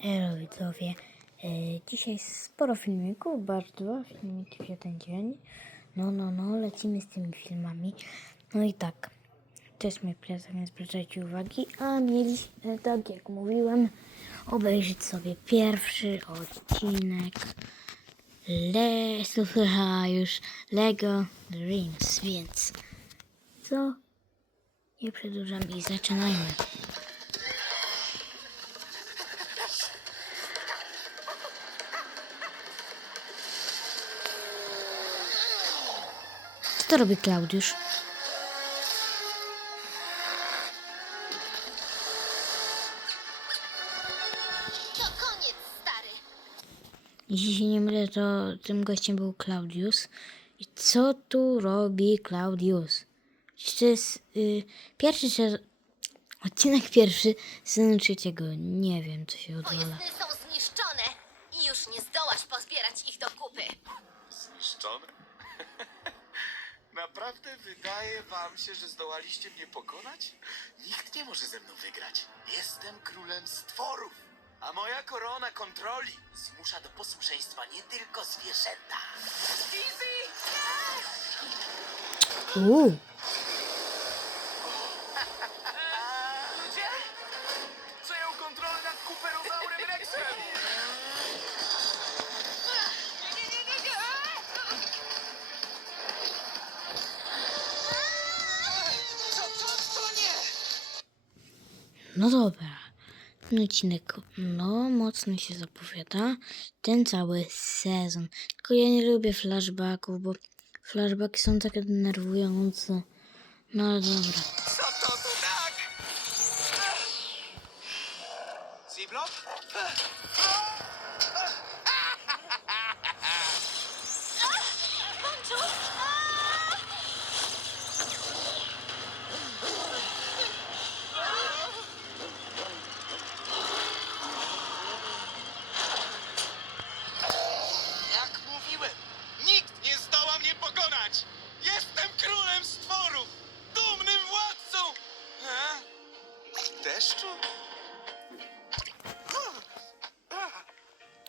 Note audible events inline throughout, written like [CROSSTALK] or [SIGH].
Hello e, dzisiaj sporo filmików, bardzo filmiki w jeden dzień. No, no, no, lecimy z tymi filmami. No i tak, to jest mój prezent, więc zwracajcie uwagi. A mieliśmy, tak jak mówiłem, obejrzeć sobie pierwszy odcinek Le, słucha już Lego Dreams, więc co? Nie przedłużam i zaczynajmy. To robi Klaudiusz? To koniec, stary. Jeśli się nie mylę, to tym gościem był Klaudius. I co tu robi Klaudius? Czy to jest y, pierwszy sezon, odcinek pierwszy sezonu trzeciego? Nie wiem, co się Twoje odwala. sny są zniszczone i już nie zdołasz pozbierać ich do kupy. Zniszczone? [LAUGHS] Naprawdę wydaje wam się, że zdołaliście mnie pokonać? Nikt nie może ze mną wygrać. Jestem królem stworów. A moja korona kontroli zmusza do posłuszeństwa nie tylko zwierzęta. Easy! Uuu, no dobra. Ten odcinek, no, mocno się zapowiada. Ten cały sezon. Tylko ja nie lubię flashbacków, bo flashbacki są takie denerwujące. No ale dobra.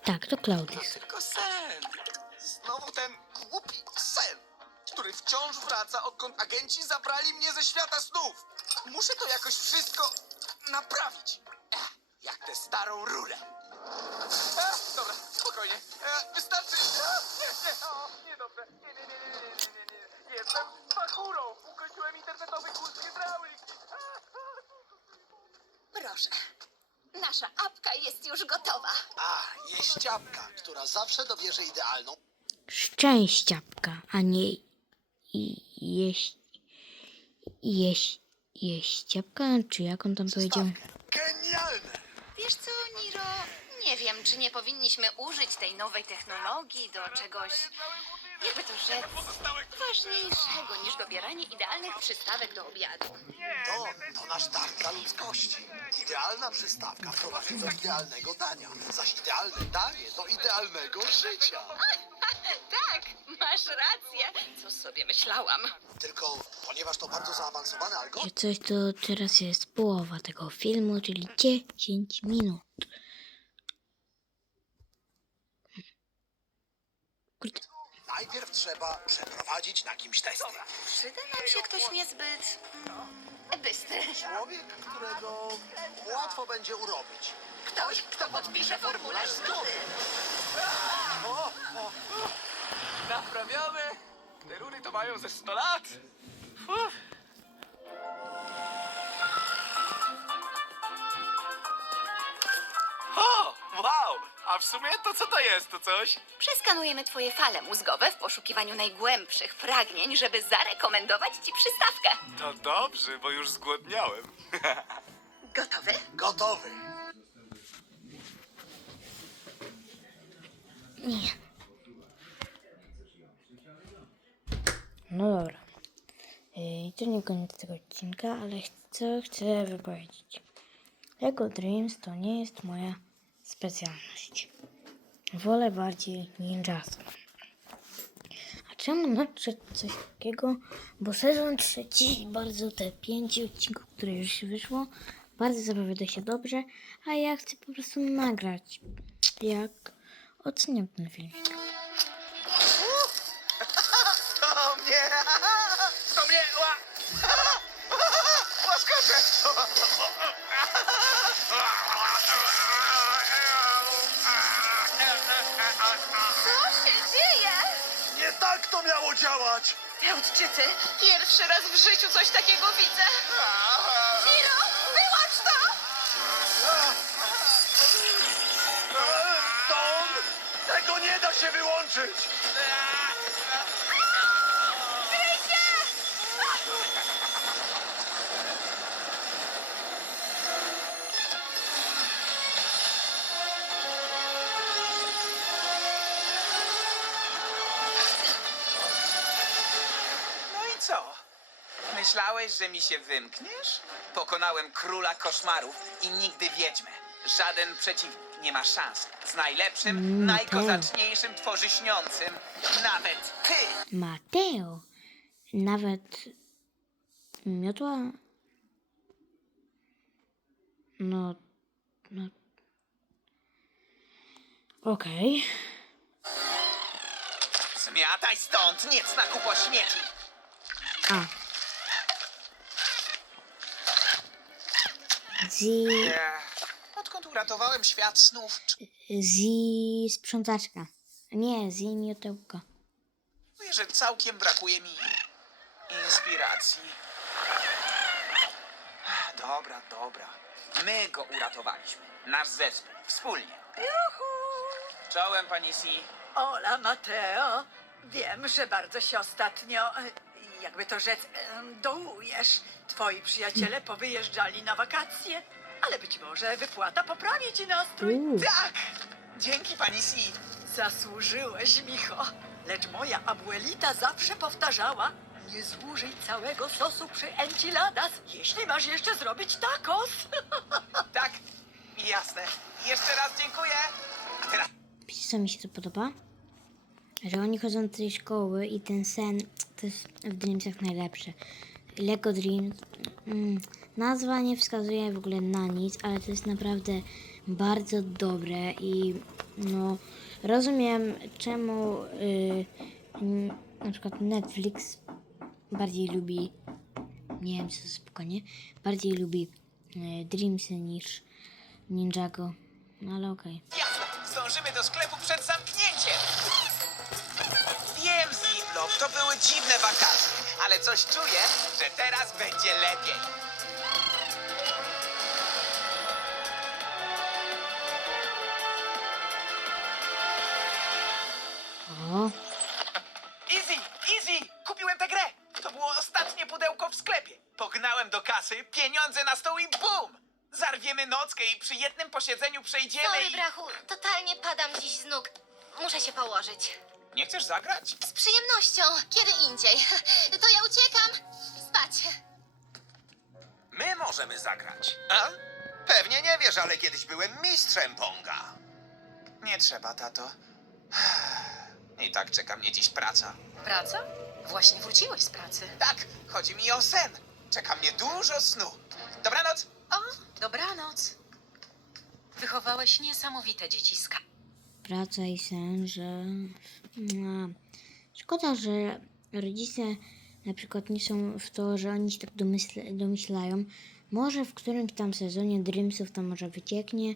Tak, to Klaudius. tylko sen. Znowu ten głupi sen, który wciąż wraca, odkąd agenci zabrali mnie ze świata snów. Muszę to jakoś wszystko naprawić. Ech, jak tę starą rurę. E, dobra, spokojnie. E, wystarczy. Nasza apka jest już gotowa. A, jeściapka, która zawsze dobierze idealną Szczęściapka, a nie i- jeść, jeść, jeściapka, czy jak on tam powiedział? Genialne! Wiesz co, Niro? Nie wiem, czy nie powinniśmy użyć tej nowej technologii do czegoś, jakby to rzec, ważniejszego niż dobieranie idealnych przystawek do obiadu. To, to nasz dar dla ludzkości. Idealna przystawka prowadzi do idealnego dania, zaś idealne danie do idealnego życia. [LAUGHS] Tak, masz rację. Co sobie myślałam? Tylko ponieważ to bardzo zaawansowany algorytm, coś to teraz jest połowa tego filmu, czyli 10 minut. Kurde, najpierw trzeba przeprowadzić na kimś testy. Przyda nam się ktoś niezbyt... mm, bystry. Człowiek, którego łatwo będzie urobić. Ktoś, kto podpisze formularz zgody. Naprawione! Te rury to mają ze 100 lat! Uff. A w sumie to co to jest, to coś? Przeskanujemy twoje fale mózgowe w poszukiwaniu najgłębszych pragnień, żeby zarekomendować ci przystawkę. To dobrze, bo już zgłodniałem. [LAUGHS] Gotowy? Gotowy. nie. No dobra. I to nie koniec tego odcinka, ale co chcę wypowiedzieć. Lego Dreams to nie jest moja specjalność. Wolę bardziej ninjastwo. A czemu nadszedł coś takiego? Bo sezon trzeci, bardzo te pięć odcinków, które już wyszło, Bardzo zapowiada się dobrze, a ja chcę po prostu nagrać, jak oceniam ten filmik. To [LAUGHS] mnie! To mnie! Ła! [LAUGHS] [LAUGHS] Łaskocze! Tak to miało działać! Te odczyty. Pierwszy raz w życiu coś takiego widzę. Ciro, wyłącz to! Don! Tego nie da się wyłączyć! Myślałeś, że mi się wymkniesz? Pokonałem króla koszmarów i nigdy wiedźmę. Żaden przeciwnik nie ma szans. Z najlepszym, Mm, najkozaczniejszym tworzy śniącym. Nawet ty! Mateo, nawet miotła, no, no, okej. Zmiataj stąd, nie cna kupo śmieci! A. Z, Odkąd uratowałem świat snów, z sprzątaczka. Nie, z miotełka. czuję, że całkiem brakuje mi inspiracji. Dobra, dobra. My go uratowaliśmy. Nasz zespół. Wspólnie. Czołem, pani Si. Ola, Mateo, wiem, że bardzo się ostatnio, e, jakby to rzec, em, dołujesz. Twoi przyjaciele powyjeżdżali na wakacje, ale być może wypłata poprawi ci nastrój. Uuu. Tak! Dzięki, pani Si. Zasłużyłeś, Micho. Lecz moja abuelita zawsze powtarzała, nie zużyj całego sosu przy enchiladas, jeśli masz jeszcze zrobić tacos. [LAUGHS] Tak, jasne. Jeszcze raz dziękuję. A teraz Wiecie, co mi się to podoba? Że oni chodzą do tej szkoły i ten sen to jest w Dreamsach najlepsze. Lego Dreams. Mm, nazwa nie wskazuje w ogóle na nic, ale to jest naprawdę bardzo dobre i no rozumiem czemu y, n- na przykład Netflix bardziej lubi nie wiem co spokojnie bardziej lubi y, Dreamsy niż Ninjago. No ale okej. jasne. Zdążymy do sklepu przed zamknięciem. To były dziwne wakacje, ale coś czuję, że teraz będzie lepiej. O, Easy, easy! Kupiłem tę grę! To było ostatnie pudełko w sklepie. Pognałem do kasy, pieniądze na stół i bum! Zarwiemy nockę i przy jednym posiedzeniu przejdziemy Sorry, i... brachu, totalnie padam dziś z nóg. Muszę się położyć. Nie chcesz zagrać? Z przyjemnością, kiedy indziej. To ja uciekam. Spać. My możemy zagrać. A? Pewnie nie wiesz, ale kiedyś byłem mistrzem Ponga. Nie trzeba, tato. [SIGHS] I tak czeka mnie dziś praca. Praca? Właśnie wróciłeś z pracy. Tak, chodzi mi o sen. Czeka mnie dużo snu. Dobranoc. O, dobranoc. Wychowałeś niesamowite dzieciska. Praca i sen, że no, szkoda, że rodzice na przykład nie są w to, że oni się tak domysl domyślają. Może w którymś tam sezonie Dreamsów tam może wycieknie,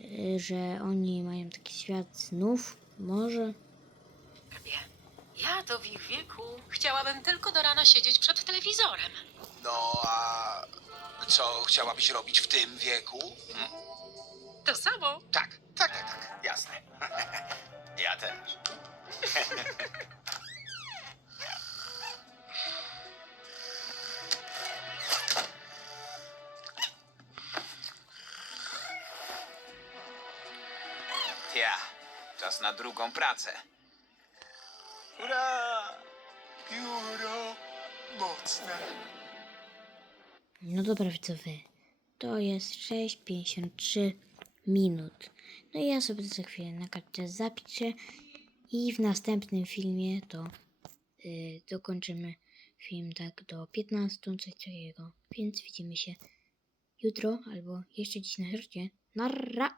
y, że oni mają taki świat snów. Może. Ja to w ich wieku chciałabym tylko do rana siedzieć przed telewizorem. No a co chciałabyś robić w tym wieku? Hm? To samo. Tak, tak, tak, tak, jasne. [LAUGHS] ja też. [LAUGHS] Ja, czas na drugą pracę. Ura! Pióro mocne. No dobra, widzowie. To jest 6,53 minut. No i ja sobie za chwilę na kartce zapiszę i w następnym filmie to y, dokończymy film tak do 15, coś takiego. Więc widzimy się jutro albo jeszcze dziś na rzucie. Narra!